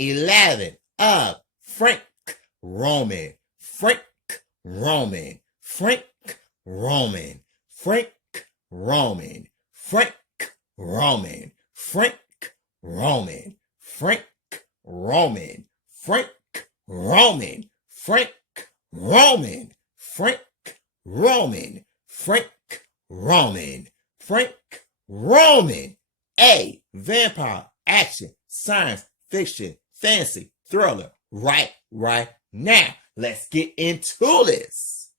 11 of Frank Roman. Frank Roman. Frank Roman. Frank Roman. Frank Roman. Frank Roman. Frank Roman. Frank Roman. Frank Roman. Frank Roman. Frank Roman. Frank Roman. A. Vampire, action, science, fiction, fantasy, thriller. Right now. Let's get into this.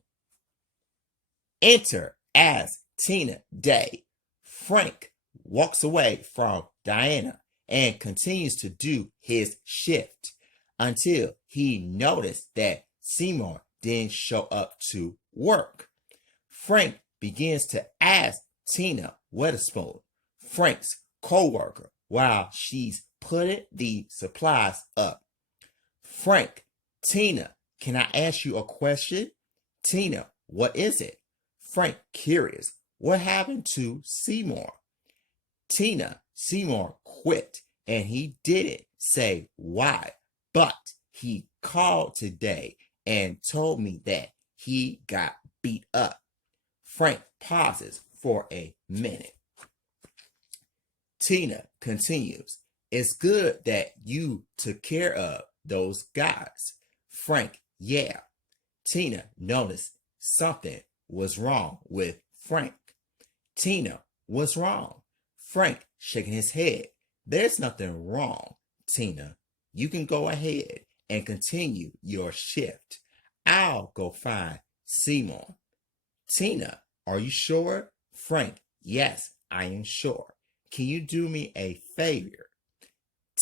Enter as Tina Day. Frank walks away from Diana and continues to do his shift until he noticed that Seymour didn't show up to work. Frank begins to ask Tina Witherspoon, Frank's co-worker, while she's putting the supplies up. Frank, Tina, can I ask you a question? Tina, what is it? Frank, curious, what happened to Seymour? Tina, Seymour quit and he didn't say why, but he called today and told me that he got beat up. Frank pauses for a minute. Tina continues, it's good that you took care of those guys. Frank, yeah. Tina noticed something was wrong with Frank. Tina, what's wrong? Frank shaking his head. There's nothing wrong, Tina. You can go ahead and continue your shift. I'll go find Seymour. Tina, are you sure? Frank, yes, I am sure. Can you do me a favor?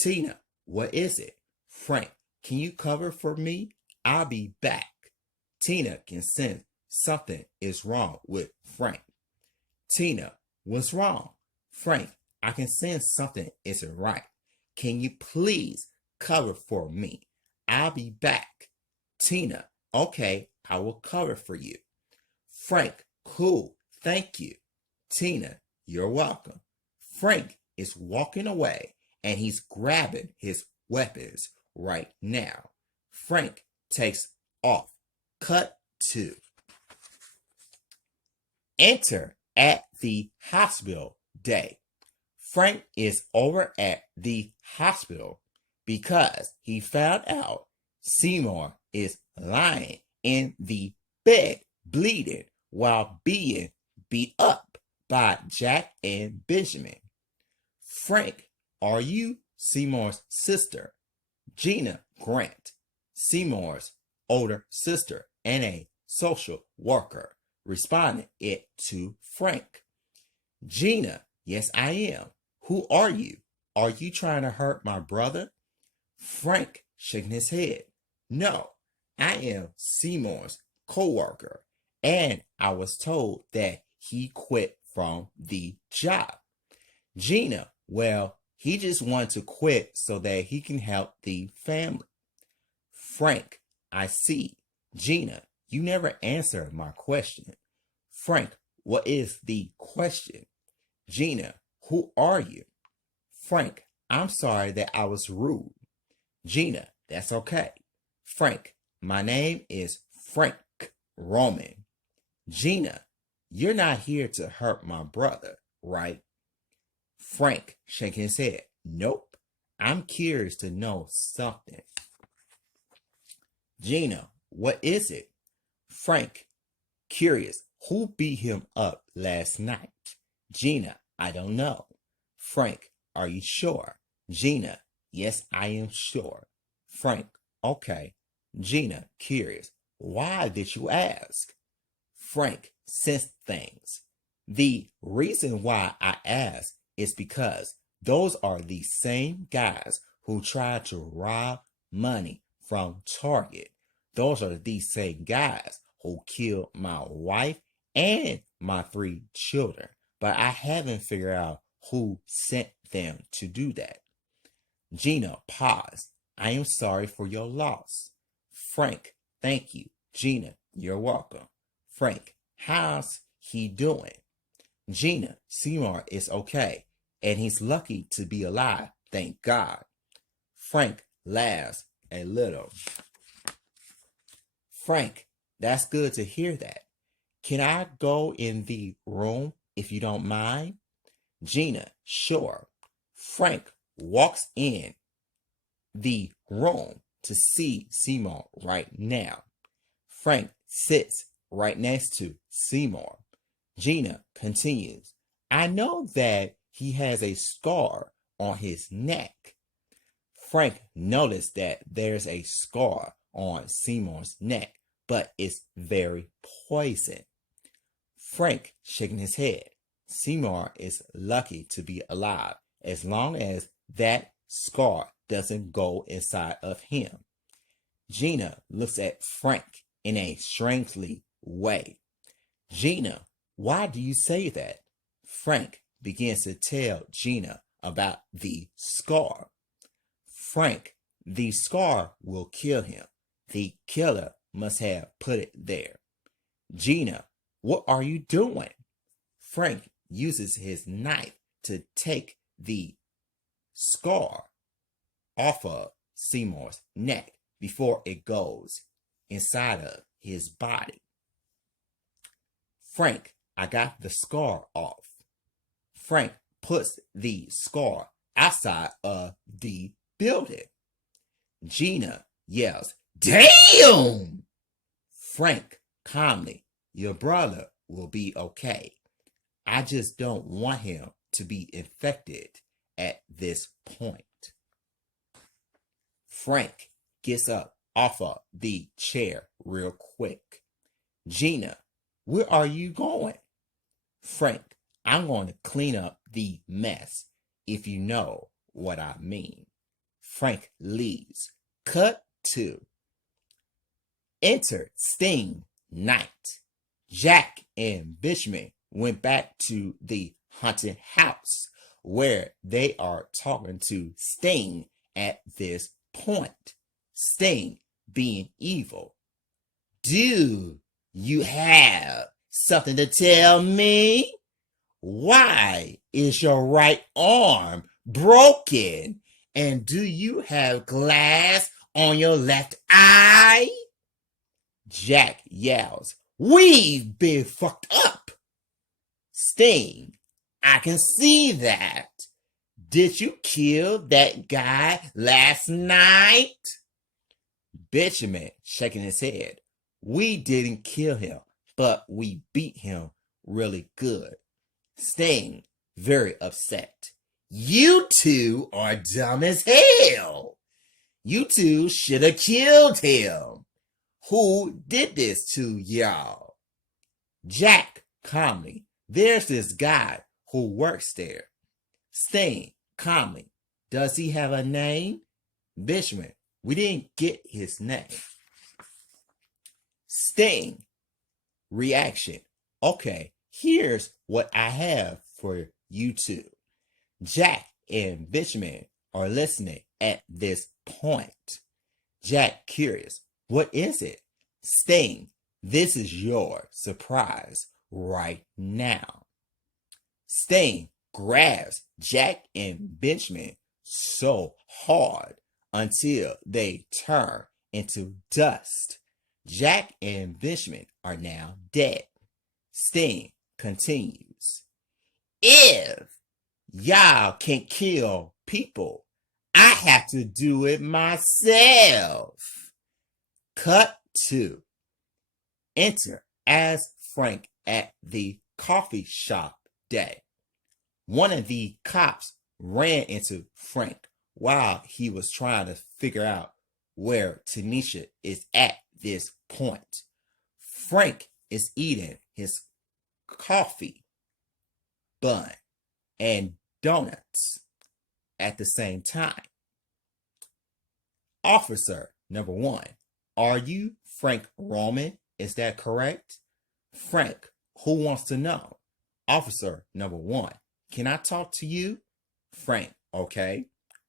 Tina, what is it? Frank, can you cover for me? I'll be back. Tina can sense something is wrong with Frank. Tina, what's wrong? Frank, I can sense something isn't right. Can you please cover for me? I'll be back. Tina, okay, I will cover for you. Frank, cool, thank you. Tina, you're welcome. Frank is walking away and he's grabbing his weapons right now. Frank takes off. Cut to. Enter at the hospital day. Frank is over at the hospital because he found out Seymour is lying in the bed bleeding while being beat up by Jack and Benjamin. Frank, are you Seymour's sister? Gina Grant, Seymour's older sister and a social worker, responded it to Frank. Gina, yes I am. Who are you? Are you trying to hurt my brother? Frank shaking his head. No, I am Seymour's co-worker, and I was told that he quit from the job. Gina, well, he just wanted to quit so that he can help the family. Frank, I see. Gina, you never answered my question. Frank, what is the question? Gina, who are you? Frank, I'm sorry that I was rude. Gina, that's okay. Frank, my name is Frank Roman. Gina, you're not here to hurt my brother, right? Frank shaking his head. Nope. I'm curious to know something. Gina, what is it? Frank, curious. Who beat him up last night? Gina, I don't know. Frank, are you sure? Gina, yes, I am sure. Frank, okay. Gina, curious. Why did you ask? Frank, sensed things. The reason why I asked is because those are the same guys who tried to rob money from Target. Those are the same guys who killed my wife and my 3 children. But I haven't figured out who sent them to do that. Gina paused. I am sorry for your loss. Frank, thank you. Gina, you're welcome. Frank, how's he doing? Gina, Seymour is okay, and he's lucky to be alive, thank God. Frank, laughs a little. Frank, that's good to hear that. Can I go in the room if you don't mind? Gina, sure. Frank walks in the room to see Seymour right now. Frank sits right next to Seymour. Gina continues, I know that he has a scar on his neck. Frank noticed that there's a scar on Seymour's neck, but it's very poison. Frank shaking his head. Seymour is lucky to be alive as long as that scar doesn't go inside of him. Gina looks at Frank in a strangely way. Gina, why do you say that? Frank begins to tell Gina about the scar. Frank, the scar will kill him. The killer must have put it there. Gina, what are you doing? Frank uses his knife to take the scar off of Seymour's neck before it goes inside of his body. Frank, I got the scar off. Frank puts the scar outside of the building. Gina yells, Damn! Frank, calmly, your brother will be okay. I just don't want him to be infected at this point. Frank gets up off of the chair real quick. Gina, where are you going? Frank, I'm going to clean up the mess, if you know what I mean. Frank leaves. Cut to. Enter Sting Night. Jack and Benjamin went back to the haunted house where they are talking to Sting at this point. Sting being evil. Do you have something to tell me? Why is your right arm broken? And do you have glass on your left eye? Jack yells, We've been fucked up. Sting, I can see that. Did you kill that guy last night? Benjamin shaking his head. We didn't kill him, but we beat him really good. Sting, very upset. You two are dumb as hell. You two should have killed him. Who did this to y'all? Jack, calmly. There's this guy who works there. Sting, calmly. Does he have a name? Benjamin, we didn't get his name. Sting, reaction. Okay, here's what I have for you two. Jack and Benjamin are listening at this point. Jack, curious. What is it? Sting, this is your surprise right now. Sting grabs Jack and Benjamin so hard until they turn into dust. Jack and Benjamin are now dead. Sting continues. If y'all can kill people, I have to do it myself. Cut to. Enter as Frank at the coffee shop day. One of the cops ran into Frank while he was trying to figure out where Tanisha is at this point. Frank is eating his coffee bun and donuts at the same time. Officer number 1, are you Frank Roman? Is that correct? Frank, who wants to know? Officer number 1, can I talk to you? Frank, okay.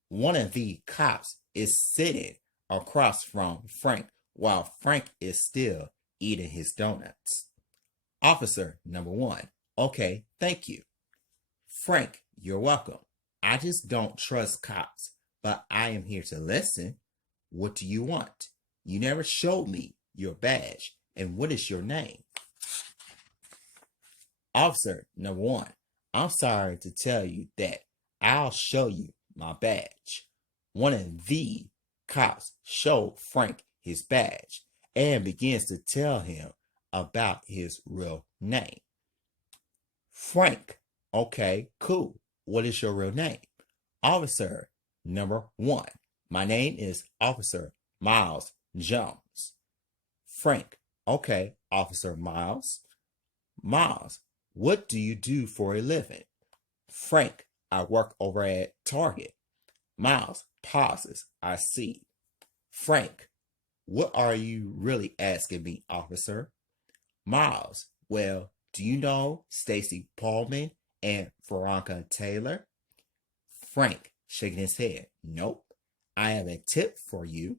One of the cops is sitting across from Frank while Frank is still eating his donuts. Officer number 1, okay, thank you. Frank, you're welcome. I just don't trust cops, but I am here to listen. What do you want? You never showed me your badge. And what is your name? Officer number one, I'm sorry to tell you that I'll show you my badge. One of the cops showed Frank his badge and begins to tell him about his real name. Frank, okay, cool. What is your real name? Officer number one, my name is Officer Miles Jones. Frank, okay, Officer Miles. Miles, what do you do for a living? Frank, I work over at Target. Miles pauses. I see. Frank, what are you really asking me, officer? Miles, well, do you know Stacy Pullman and Veronica Taylor? Frank, shaking his head. Nope. I have a tip for you.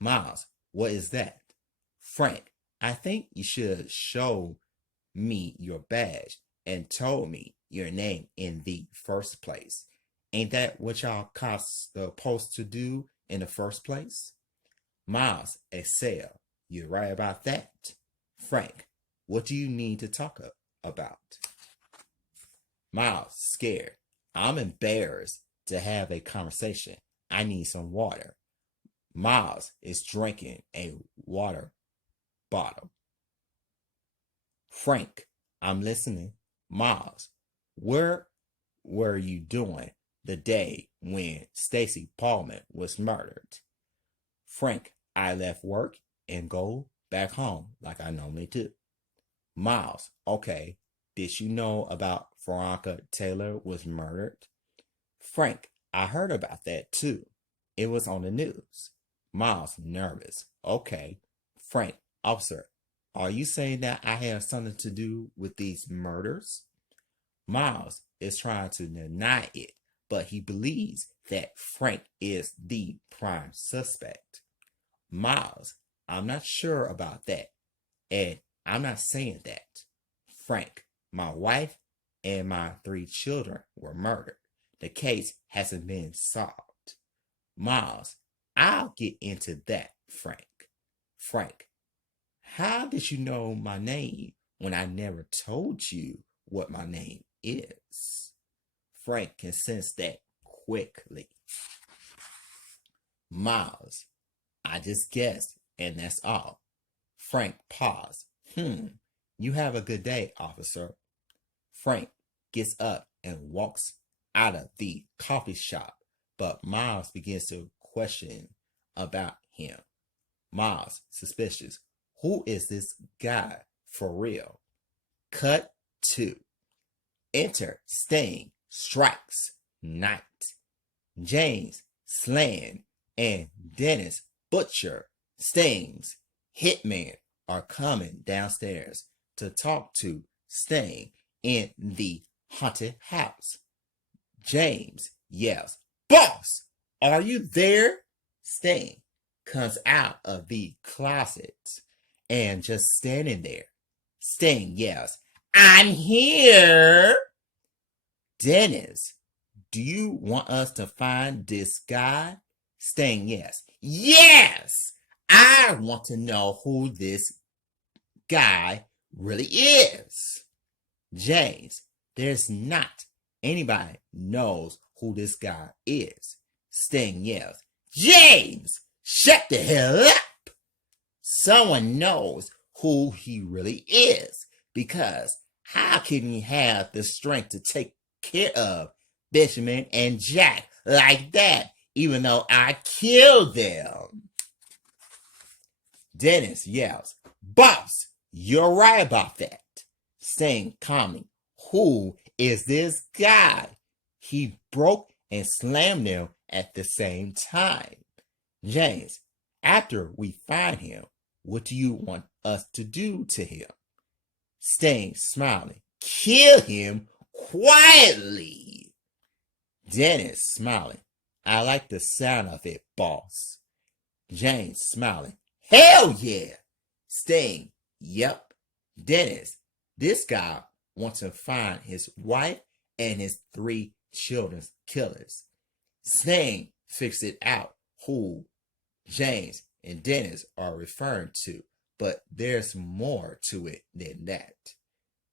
Miles, what is that? Frank, I think you should show me your badge and told me your name in the first place. Ain't that what y'all cops supposed to do in the first place? Miles, excel. You're right about that. Frank, what do you need to talk about? Miles, scared. I'm embarrassed to have a conversation. I need some water. Miles is drinking a water bottle. Frank, I'm listening. Miles, where were you doing the day when Stacy Pullman was murdered? Frank, I left work and go back home like I normally do. Miles, okay, did you know about Veronica Taylor was murdered? Frank, I heard about that too. It was on the news. Miles, nervous. Okay. Frank, officer, are you saying that I have something to do with these murders? Miles is trying to deny it, but he believes that Frank is the prime suspect. Miles, I'm not sure about that, and I'm not saying that. Frank, my wife and my 3 children were murdered. The case hasn't been solved. Miles, I'll get into that, Frank. Frank, how did you know my name when I never told you what my name is? Frank can sense that quickly. Miles, I just guessed, and that's all. Frank paused. You have a good day, officer. Frank gets up and walks out of the coffee shop, but Miles begins to question about him. Miles, suspicious. Who is this guy for real? Cut 2. Enter Sting Strikes Night. James Slan and Dennis Butcher, Sting's hitman, are coming downstairs to talk to Sting in the haunted house. James yells, "Boss, are you there?" Sting comes out of the closet and just standing there. Sting yells, "I'm here!" Dennis, do you want us to find this guy? Sting, yes. Yes! I want to know who this guy really is. James, there's not anybody knows who this guy is. Sting yells, James, shut the hell up! Someone knows who he really is, because how can he have the strength to take care of Benjamin and Jack like that, even though I killed them? Dennis yells, "Boss, you're right about that." Sting calmly, "Who is this guy?" He broke and slammed them at the same time. James, after we find him, what do you want us to do to him? Sting smiling, "Kill him quietly." Dennis smiling, "I like the sound of it, boss." James smiling, "Hell yeah." Sting, "Yep." Dennis, this guy wants to find his wife and his 3 children's killers. Sting fixed it out who James and Dennis are referring to, but there's more to it than that.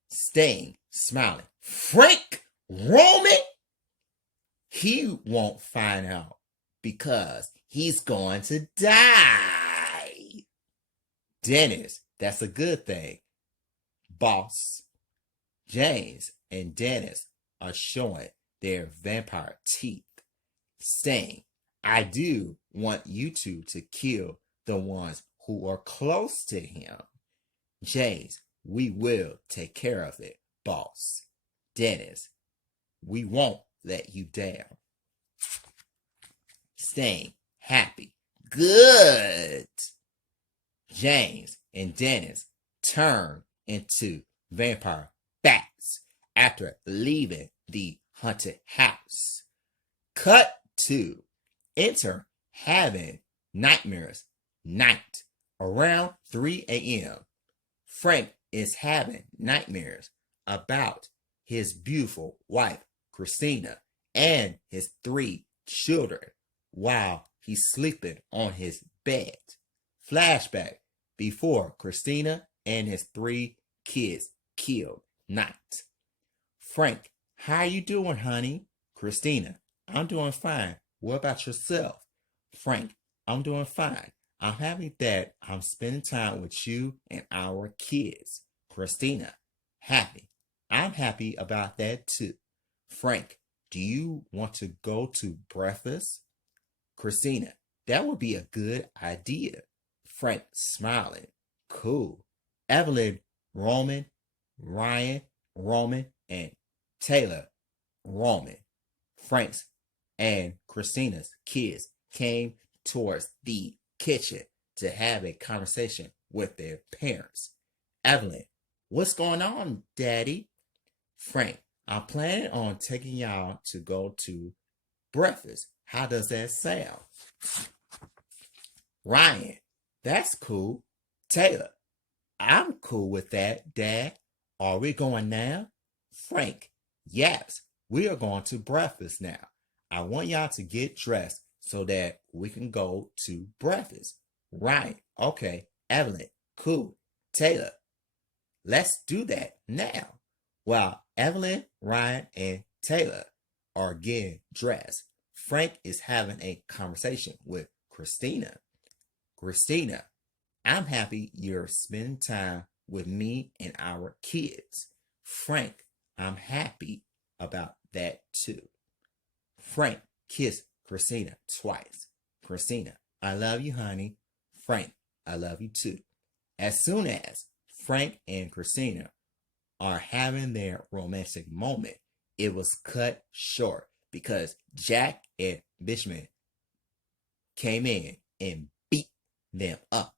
Staying smiling. Frank Roman? He won't find out because he's going to die. Dennis, that's a good thing. Boss. James and Dennis are showing their vampire teeth, saying, I do want you two to kill the ones who are close to him. James, we will take care of it, boss. Dennis, we won't let you down. Staying happy. Good. James and Dennis turn into vampire bats after leaving the haunted house. Cut to Enter having nightmares night around 3 a.m. Frank is having nightmares about his beautiful wife, Christina, and his 3 children while he's sleeping on his bed. Flashback before Christina and his 3 kids killed Knight. Frank, how are you doing, honey? Christina, I'm doing fine. What about yourself? Frank, I'm doing fine. I'm happy that I'm spending time with you and our kids. Christina, happy. I'm happy about that too. Frank, do you want to go to breakfast? Christina, that would be a good idea. Frank, smiling. Cool. Evelyn, Roman, Ryan, Roman, and Taylor, Roman. Frank's and Christina's kids came towards the kitchen to have a conversation with their parents. Evelyn, what's going on, Daddy? Frank, I'm planning on taking y'all to go to breakfast. How does that sound? Ryan, that's cool. Taylor, I'm cool with that, Dad. Are we going now? Frank, yes, we are going to breakfast now. I want y'all to get dressed so that we can go to breakfast. Ryan, okay. Evelyn, cool. Taylor, let's do that now. While Evelyn, Ryan, and Taylor are getting dressed, Frank is having a conversation with Christina. Christina, I'm happy you're spending time with me and our kids. Frank, I'm happy about that too. Frank kissed Christina twice. Christina, I love you, honey. Frank, I love you too. As soon as Frank and Christina are having their romantic moment, it was cut short because Jack and Bishman came in and beat them up.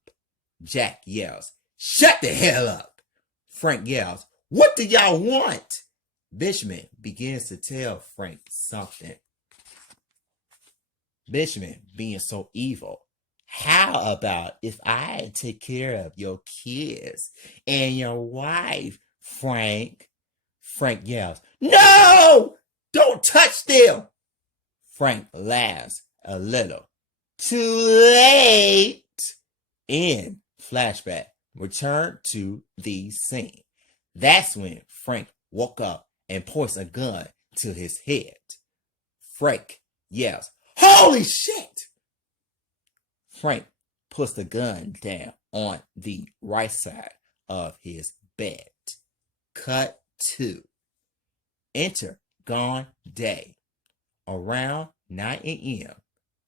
Jack yells, shut the hell up. Frank yells, what do y'all want? Bishman begins to tell Frank something. Bishman being so evil. How about if I take care of your kids and your wife, Frank? Frank yells, no! Don't touch them! Frank laughs a little. Too late! In flashback, return to the scene. That's when Frank woke up and points a gun to his head. Frank yells, holy shit! Frank puts the gun down on the right side of his bed. Cut to Enter Gone Day. Around 9 a.m.,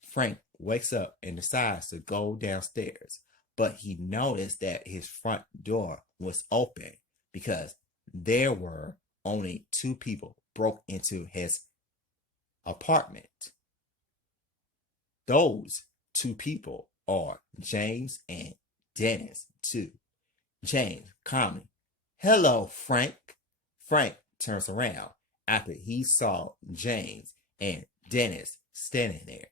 Frank wakes up and decides to go downstairs, but he noticed that his front door was open because there were only 2 people broke into his apartment. Those 2 people are James and Dennis too. James calmly, hello, Frank. Frank turns around after he saw James and Dennis standing there.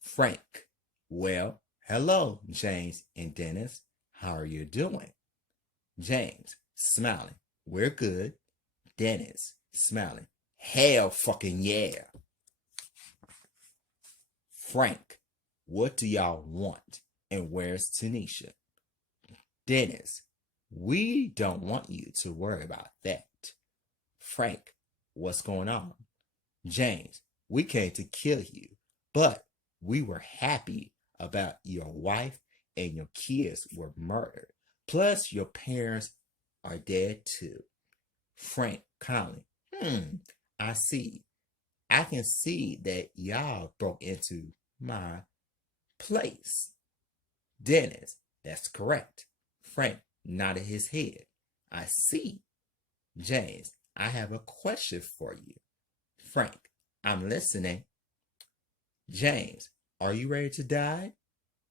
Frank, well, hello, James and Dennis. How are you doing? James, smiling, we're good. Dennis, smiling, hell fucking yeah. Frank, what do y'all want? And where's Tanisha? Dennis, we don't want you to worry about that. Frank, what's going on? James, we came to kill you, but we were happy about your wife and your kids were murdered. Plus, your parents are dead too. Frank calmly, I see. I can see that y'all broke into my place. Dennis, that's correct. Frank nodded his head. I see. James, I have a question for you. Frank, I'm listening. James, are you ready to die?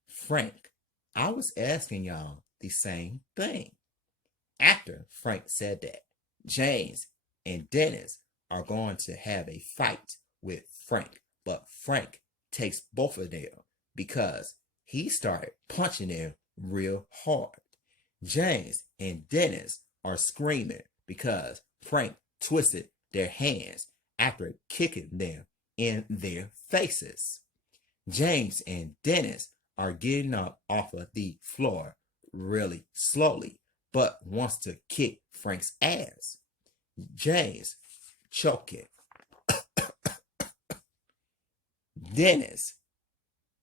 Frank, I was asking y'all the same thing. After Frank said that, James and Dennis are going to have a fight with Frank, but Frank takes both of them because he started punching them real hard. James and Dennis are screaming because Frank twisted their hands after kicking them in their faces. James and Dennis are getting up off of the floor really slowly, but wants to kick Frank's ass. James choking. Dennis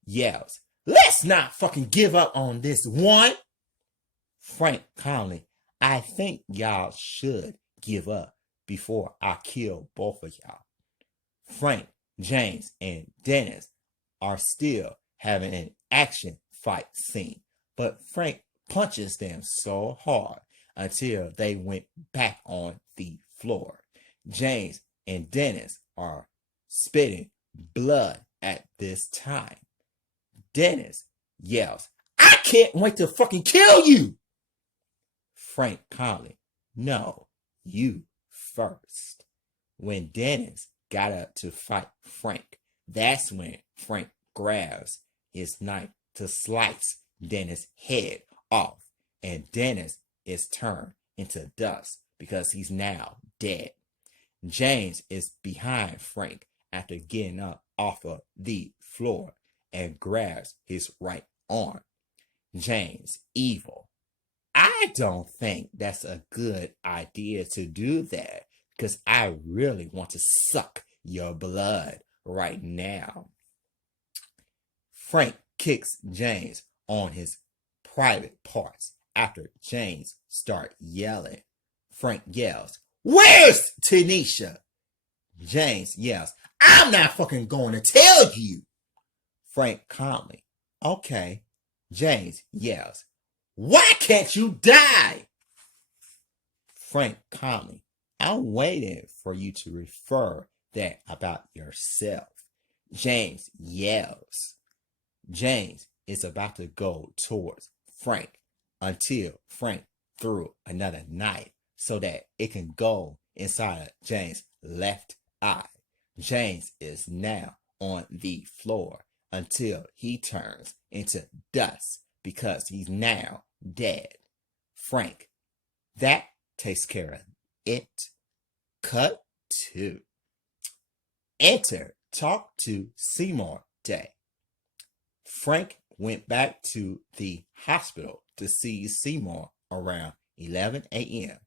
yells, let's not fucking give up on this one. Frank calmly, I think y'all should give up before I kill both of y'all. Frank, James, and Dennis are still having an action fight scene, but Frank punches them so hard until they went back on the floor. James and Dennis are spitting blood at this time. Dennis yells, I can't wait to fucking kill you! Frank calmly, no, you first. When Dennis got up to fight Frank, that's when Frank grabs his knife to slice Dennis' head off, and Dennis is turned into dust because he's now dead. James is behind Frank after getting up off of the floor and grabs his right arm. James, evil. I don't think that's a good idea to do that because I really want to suck your blood right now. Frank kicks James on his private parts after James starts yelling. Frank yells, where's Tanisha? James yells, I'm not fucking going to tell you. Frank calmly, okay. James yells, why can't you die? Frank calmly, I'm waiting for you to refer that about yourself. James yells. James is about to go towards Frank until Frank threw another knife so that it can go inside James' left eye. James is now on the floor until he turns into dust because he's now dead. Frank, that takes care of it. Cut 2. Enter Talk to Seymour Day. Frank went back to the hospital to see Seymour around 11 a.m.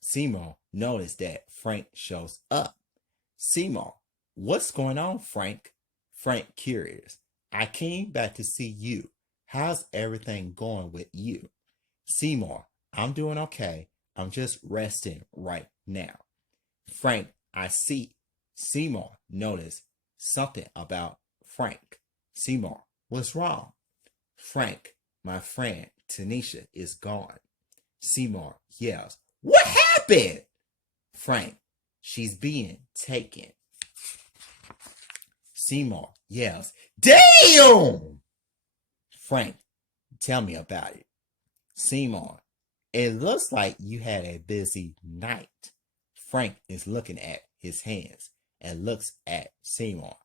Seymour noticed that Frank shows up. Seymour, what's going on, Frank? Frank curious. I came back to see you. How's everything going with you? Seymour, I'm doing okay. I'm just resting right now. Frank, I see. Seymour noticed something about Frank. Seymour, what's wrong? Frank, my friend Tanisha is gone. Seymour yells, what happened? Frank, she's being taken. Seymour yells, damn! Frank, tell me about it. Seymour, it looks like you had a busy night. Frank is looking at his hands and looks at Seymour.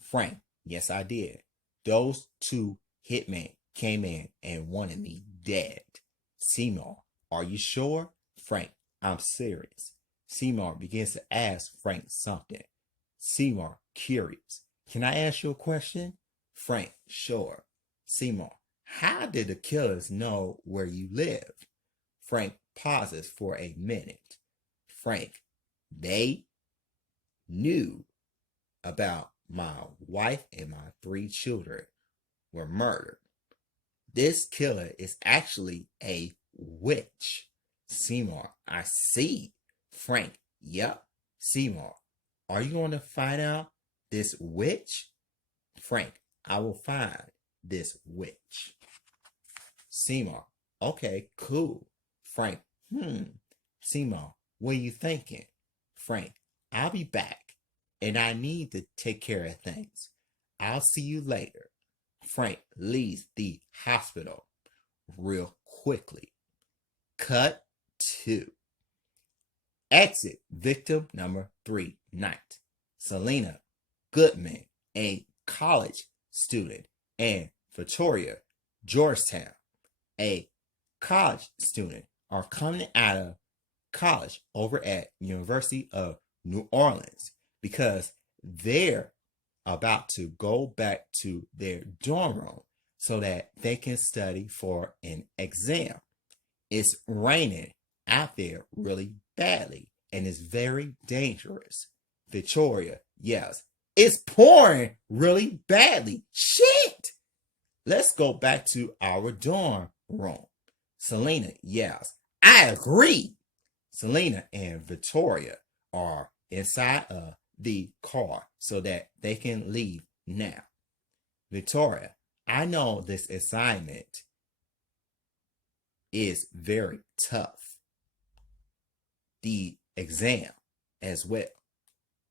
Frank, yes, I did. Those 2 hitmen came in and wanted me dead. Seymour, are you sure? Frank, I'm serious. Seymour begins to ask Frank something. Seymour, curious. Can I ask you a question? Frank, sure. Seymour, how did the killers know where you live? Frank pauses for a minute. Frank, they knew about my wife and my 3 children were murdered. This killer is actually a witch. Seymour, I see. Frank, yep. Seymour, are you going to find out this witch? Frank, I will find this witch. Seymour, okay, cool. Frank, Seymour, what are you thinking? Frank, I'll be back, and I need to take care of things. I'll see you later. Frank leaves the hospital real quickly. Cut 2. Exit victim number 3 night. Selena Goodman, a college student, and Victoria Georgetown, a college student, are coming out of college over at University of New Orleans because they're about to go back to their dorm room so that they can study for an exam. It's raining out there really badly and it's very dangerous. Victoria yells, "It's pouring really badly. Shit!" Let's go back to our dorm room. Selena yells, "I agree." Selena and Victoria are inside of the car so that they can leave now. Victoria, I know this assignment is very tough. The exam as well.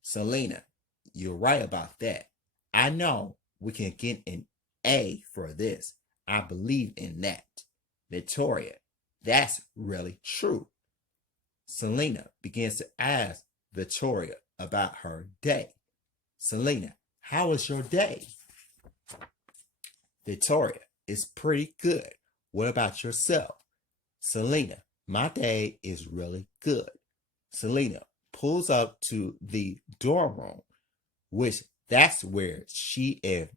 Selena, you're right about that. I know we can get an A for this. I believe in that. Victoria, that's really true. Selena begins to ask Victoria about her day. Selena, how was your day? Victoria, it's pretty good. What about yourself? Selena, my day is really good. Selena pulls up to the dorm room, which that's where she and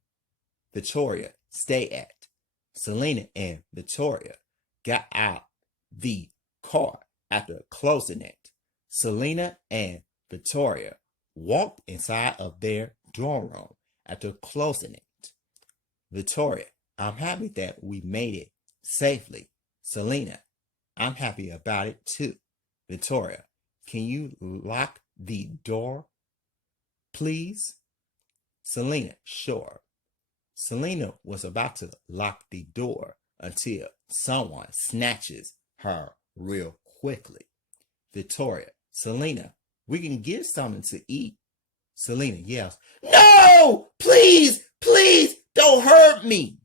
Victoria stay at. Selena and Victoria got out the car after closing it. Selena and Victoria walked inside of their dorm room after closing it. Victoria, I'm happy that we made it safely. Selena, I'm happy about it too. Victoria, can you lock the door, please? Selena, sure. Selena was about to lock the door until someone snatches her real quickly. Victoria, Selena, we can get something to eat. Selena yells, "No! Please! Please! Don't hurt me!"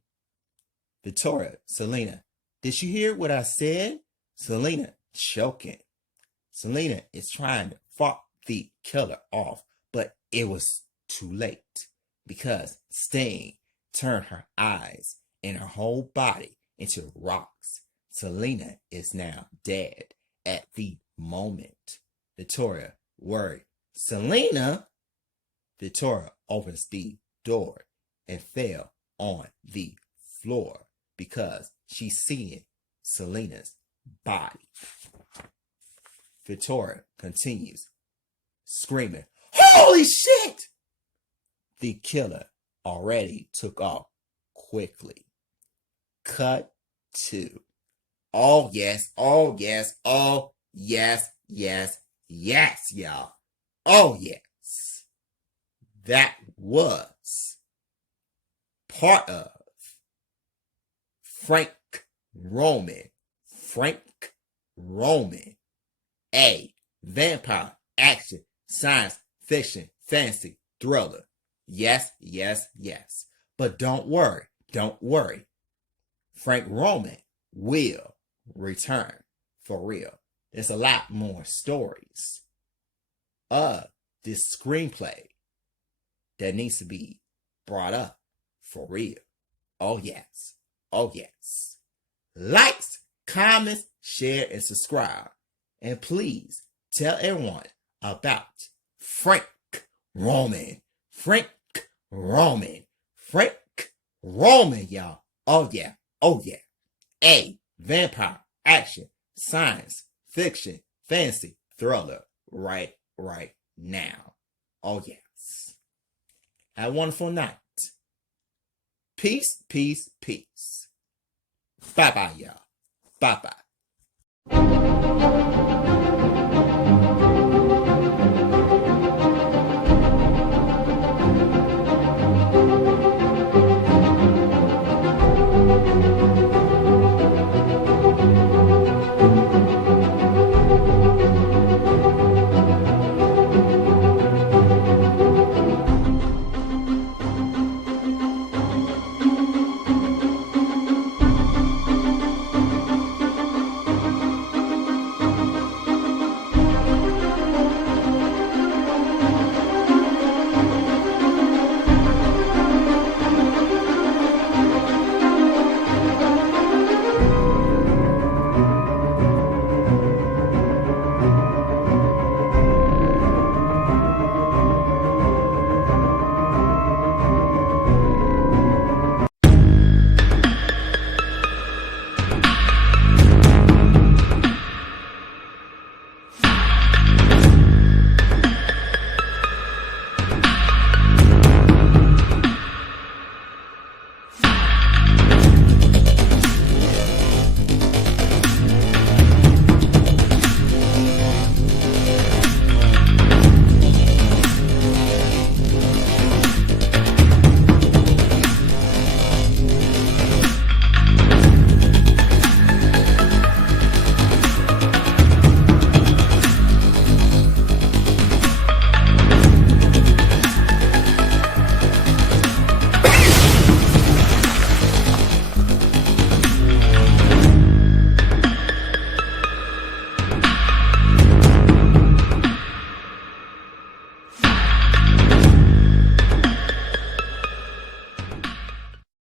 Victoria, Selena, did you hear what I said? Selena choking. Selena is trying to fight the killer off, but it was too late because Sting turned her eyes and her whole body into rocks. Selena is now dead at the moment. Victoria worried. Selena? Victoria opens the door and fell on the floor because she's seeing Selena's body. Victoria continues screaming, "Holy shit!" The killer already took off quickly. Cut 2. Oh yes, oh yes, oh yes, yes, yes, y'all. Oh yes. That was part of Frank Roman, a vampire action science fiction fantasy thriller. Yes, yes, yes. But don't worry. Frank Roman will return for real. There's a lot more stories of this screenplay that needs to be brought up for real. Oh yes. Oh yes. Likes, comments, share, and subscribe. And please tell everyone about Frank Roman. Frank Roman, y'all. Oh yeah, oh yeah. A vampire action, science, fiction, fantasy, thriller. Right now. Oh yes. Have a wonderful night. Peace, peace, peace. Bye bye, y'all. Bye bye.